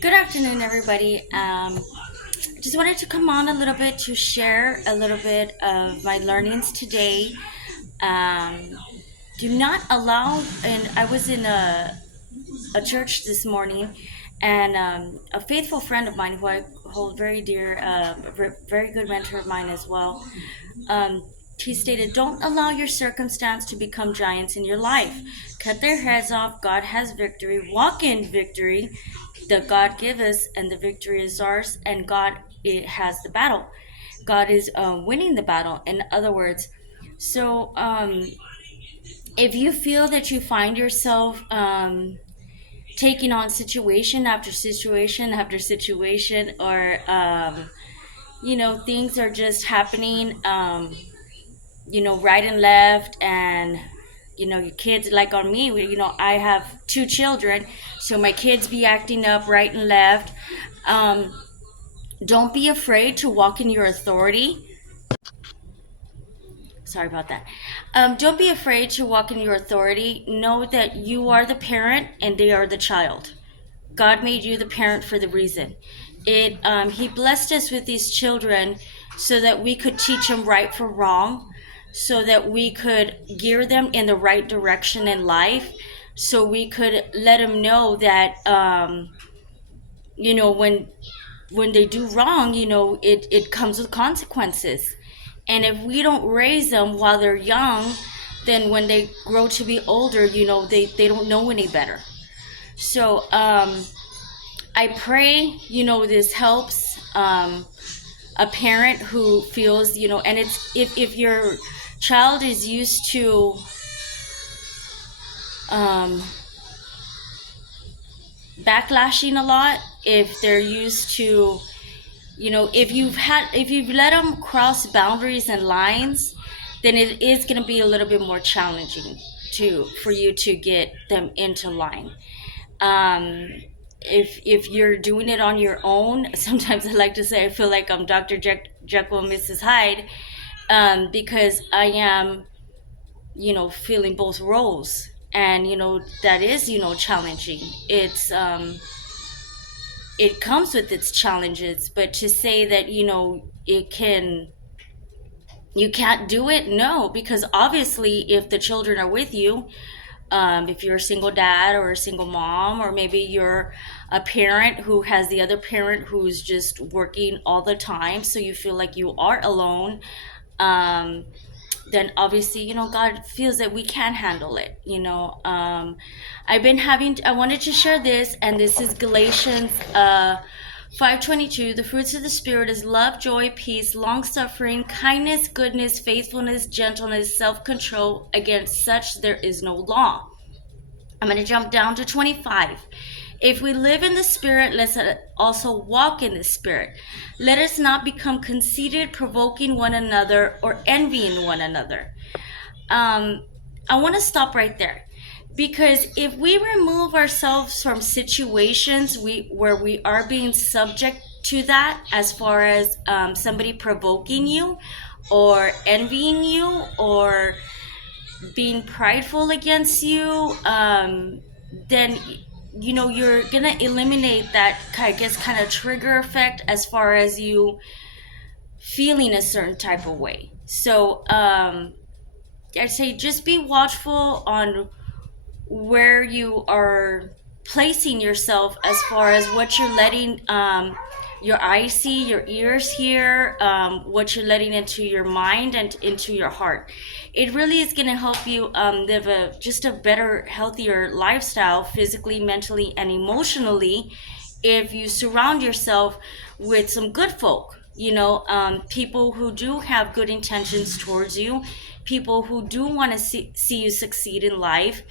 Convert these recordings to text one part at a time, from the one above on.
Good afternoon, everybody. Just wanted to come on a little bit to share a little bit of my learnings today. Um, do not allow, and I was in a church this morning, and a faithful friend of mine who I hold very dear, very good mentor of mine as well. Um, he stated, "Don't allow your circumstance to become giants in your life. Cut their heads off. God has victory. Walk in victory that God give us, and the victory is ours. And God it has the battle. God is winning the battle. In other words, so if you feel that you find yourself taking on situation after situation after situation, or things are just happening, right and left, and your kids, like on me, I have two children, so my kids be acting up right and left. um, don't be afraid to walk in your authority. Sorry about that. Don't be afraid to walk in your authority. Know that you are the parent and they are the child. God made you the parent for the reason. He blessed us with these children so that we could teach them right from wrong, so that we could gear them in the right direction in life, so we could let them know that when they do wrong, it comes with consequences. And if we don't raise them while they're young, then when they grow to be older, they don't know any better. So I pray, this helps a parent who feels, and it's if your child is used to um, backlashing a lot, if they're used to, if you've let them cross boundaries and lines, then it is going to be a little bit more challenging for you to get them into line. um, if you're doing it on your own, sometimes I like to say I feel like I'm Dr. Jekyll and Mrs. Hyde, because I am, feeling both roles, and that is, challenging. It comes with its challenges, but to say that you can't do it, no, because obviously if the children are with you, if you're a single dad or a single mom, or maybe you're a parent who has the other parent who's just working all the time, so you feel like you are alone, um, then obviously, God feels that we can handle it. I wanted to share this, and this is Galatians 5:22. The fruits of the Spirit is love, joy, peace, long-suffering, kindness, goodness, faithfulness, gentleness, self-control. Against such there is no law. I'm going to jump down to 25. If we live in the Spirit, let's also walk in the Spirit. Let us not become conceited, provoking one another, or envying one another. I want to stop right there, because if we remove ourselves from situations where we are being subject to that, as far as somebody provoking you or envying you or being prideful against you, then you're gonna eliminate that, I guess, kind of trigger effect as far as you feeling a certain type of way. So I'd say just be watchful on where you are placing yourself, as far as what you're letting your eyes see, your ears hear, what you're letting into your mind and into your heart. It really is going to help you live just a better, healthier lifestyle, physically, mentally, and emotionally, if you surround yourself with some good folk, people who do have good intentions towards you, people who do want to see you succeed in life,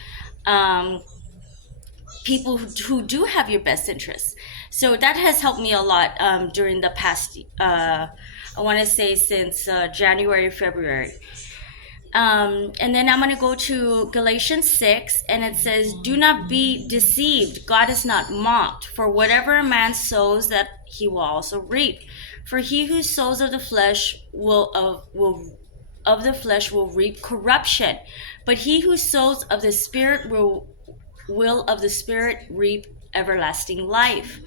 um, people who do have your best interests. So that has helped me a lot during the past, I want to say since January, February. And then I'm going to go to Galatians 6, and it says, "Do not be deceived. God is not mocked. For whatever a man sows, that he will also reap. For he who sows of the flesh will reap corruption, but he who sows of the Spirit will of the Spirit reap everlasting life.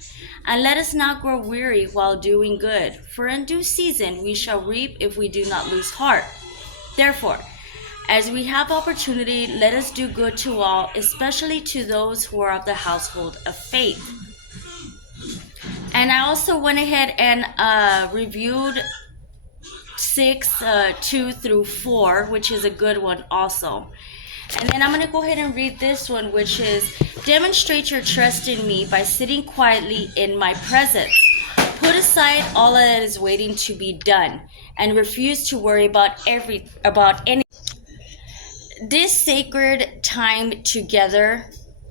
And let us not grow weary while doing good, for in due season we shall reap if we do not lose heart. Therefore, as we have opportunity, let us do good to all, especially to those who are of the household of faith. And I also went ahead and reviewed 6:2-4, which is a good one also. And then I'm going to go ahead and read this one, which is, demonstrate your trust in me by sitting quietly in my presence. Put aside all that is waiting to be done and refuse to worry about any. This sacred time together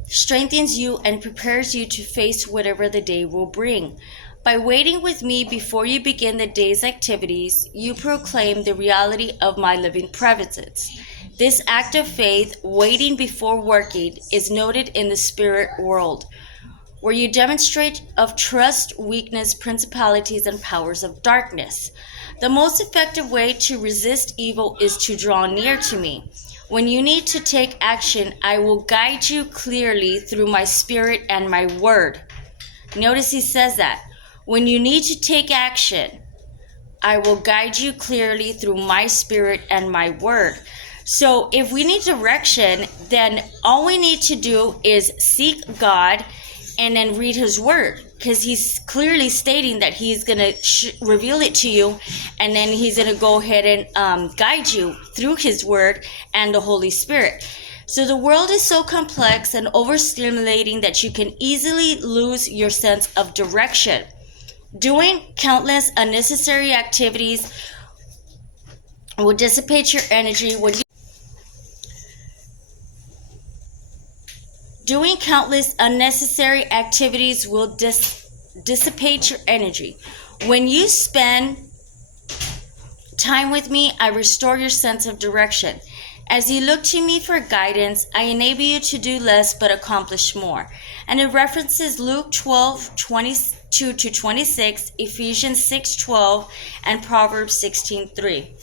strengthens you and prepares you to face whatever the day will bring. By waiting with me before you begin the day's activities, you proclaim the reality of my living presence. This act of faith, waiting before working, is noted in the spirit world, where you demonstrate of trust, weakness, principalities, and powers of darkness. The most effective way to resist evil is to draw near to me. When you need to take action, I will guide you clearly through my spirit and my word. Notice he says that. When you need to take action, I will guide you clearly through my spirit and my word. So if we need direction, then all we need to do is seek God and then read his word, because he's clearly stating that he's going to reveal it to you, and then he's going to go ahead and guide you through his word and the Holy Spirit. So the world is so complex and overstimulating that you can easily lose your sense of direction. Doing countless unnecessary activities will dissipate your energy. Doing countless unnecessary activities will dissipate your energy. When you spend time with me, I restore your sense of direction. As you look to me for guidance, I enable you to do less but accomplish more. And it references Luke 12:22-26, Ephesians 6:12, and Proverbs 16:3.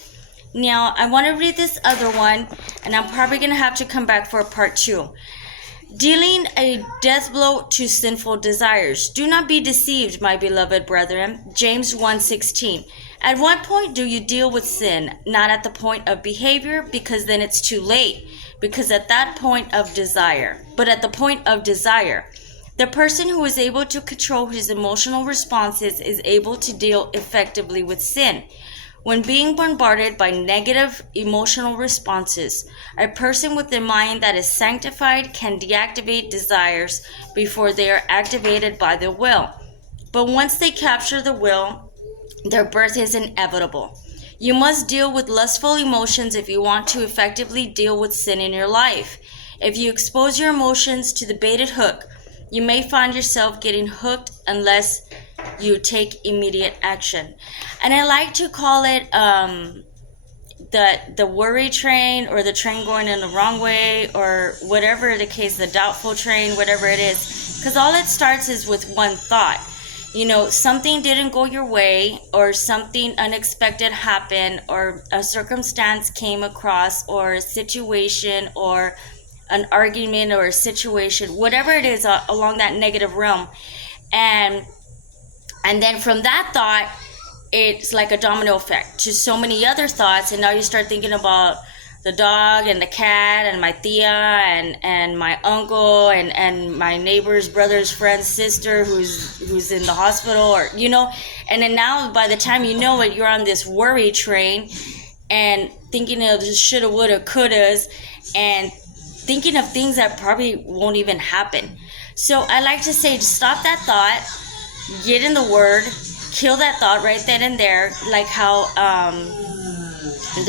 Now, I want to read this other one, and I'm probably going to have to come back for a part 2. Dealing a death blow to sinful desires. Do not be deceived, my beloved brethren. James 1:16. At what point do you deal with sin? Not at the point of behavior, because then it's too late. Because at that point of desire. But at the point of desire. The person who is able to control his emotional responses is able to deal effectively with sin. When being bombarded by negative emotional responses, a person with a mind that is sanctified can deactivate desires before they are activated by the will. But once they capture the will, their birth is inevitable. You must deal with lustful emotions if you want to effectively deal with sin in your life. If you expose your emotions to the baited hook, you may find yourself getting hooked unless you take immediate action. And I like to call it the worry train, or the train going in the wrong way, or whatever the case, the doubtful train, whatever it is. Because all it starts is with one thought. You know, something didn't go your way, or something unexpected happened, or a circumstance came across, or a situation, or an argument, or a situation, whatever it is along that negative realm. And then from that thought, it's like a domino effect to so many other thoughts. And now you start thinking about the dog and the cat and my tia and my uncle and my neighbor's brother's friend's sister who's in the hospital, or, you know. And then now by the time you know it, you're on this worry train and thinking of the shoulda, woulda, couldas, and thinking of things that probably won't even happen. So I like to say, stop that thought, get in the word, kill that thought right then and there. Like how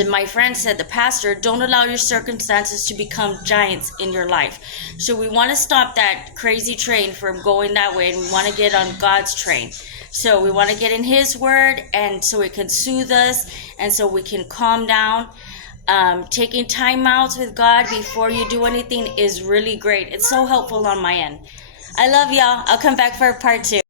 my friend said, the pastor, don't allow your circumstances to become giants in your life. So we want to stop that crazy train from going that way, and we want to get on God's train. So we want to get in his word, and so it can soothe us, and so we can calm down. Taking time outs with God before you do anything is really great. It's so helpful on my end. I love y'all. I'll come back for part 2.